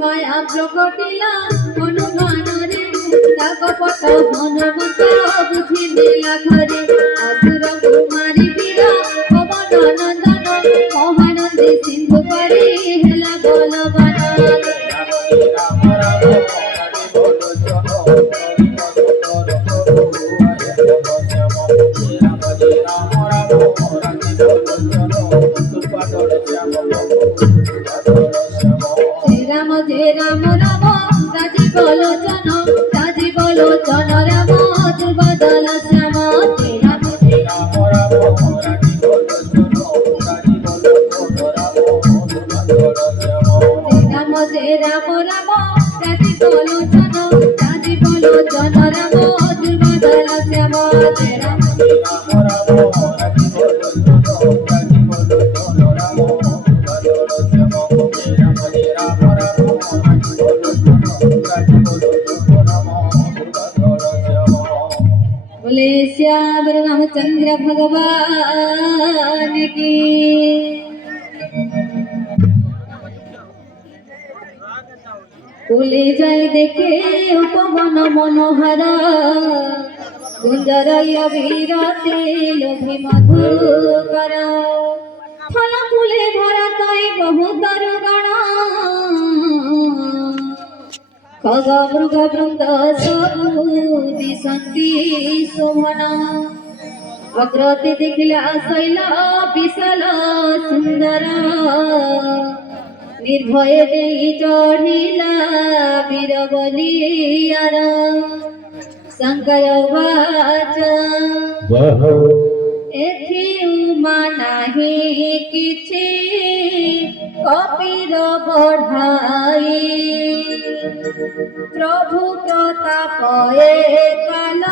মায়া প্রকটিলা হনুমানরে কাকপট হনুমন্ত বুঝি দিলা ঘরে আসুর কুমারী বীর পবন নন্দন মহানন্দী সিন্ধু পারি হেলা বলবান রাম জে রাম রাম রাজীব লোচন রাম দুর্বদল শ্যাম রাম জে রাম রাম রাজীব লোচন রাম জে রাম রাম রাজীব লোচন রাম দুর্বদল শ্যাম রাম बोले श्याम रामचंद्र भगवान की। बोले जाय देखे उपवन मनोहर कुंजरय विरते लोभी मधुकर फल फूले भरा तय बहुतर गण खग मृग वृंद सबु दिशन्ति शोभना अग्रते देखिला शैल विशाल सुंदर निर्भय देई चढ़िला वीर बलियार शंकर वाच एथि उमा नाही किछि कपिर बढ़ाई प्रभु प्रताप काल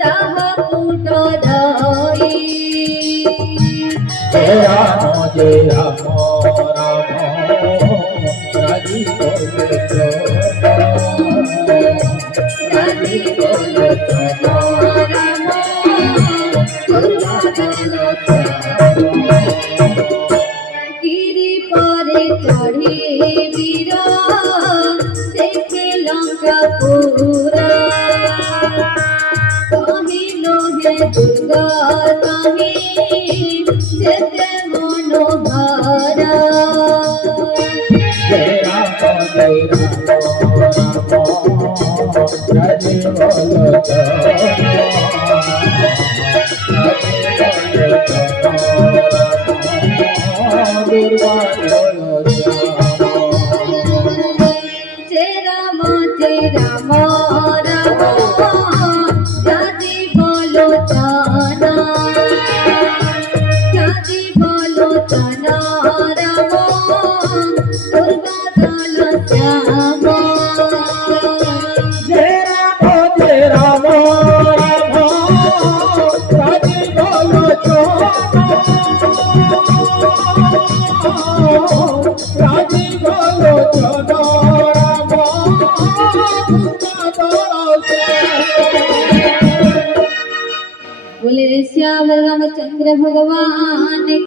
जहाँ कूट दई जय राम राम राजीव गिरी परे चढ़ी वीर देखे लंकापुरा कहिलो हे दुर्गा कहीं जेते मनोहर जय राम राजीव जय राम राम राजीव लोचन राम दुर्गादल श्याम जय राम राजीव बोले श्याम रामचंद्र भगवान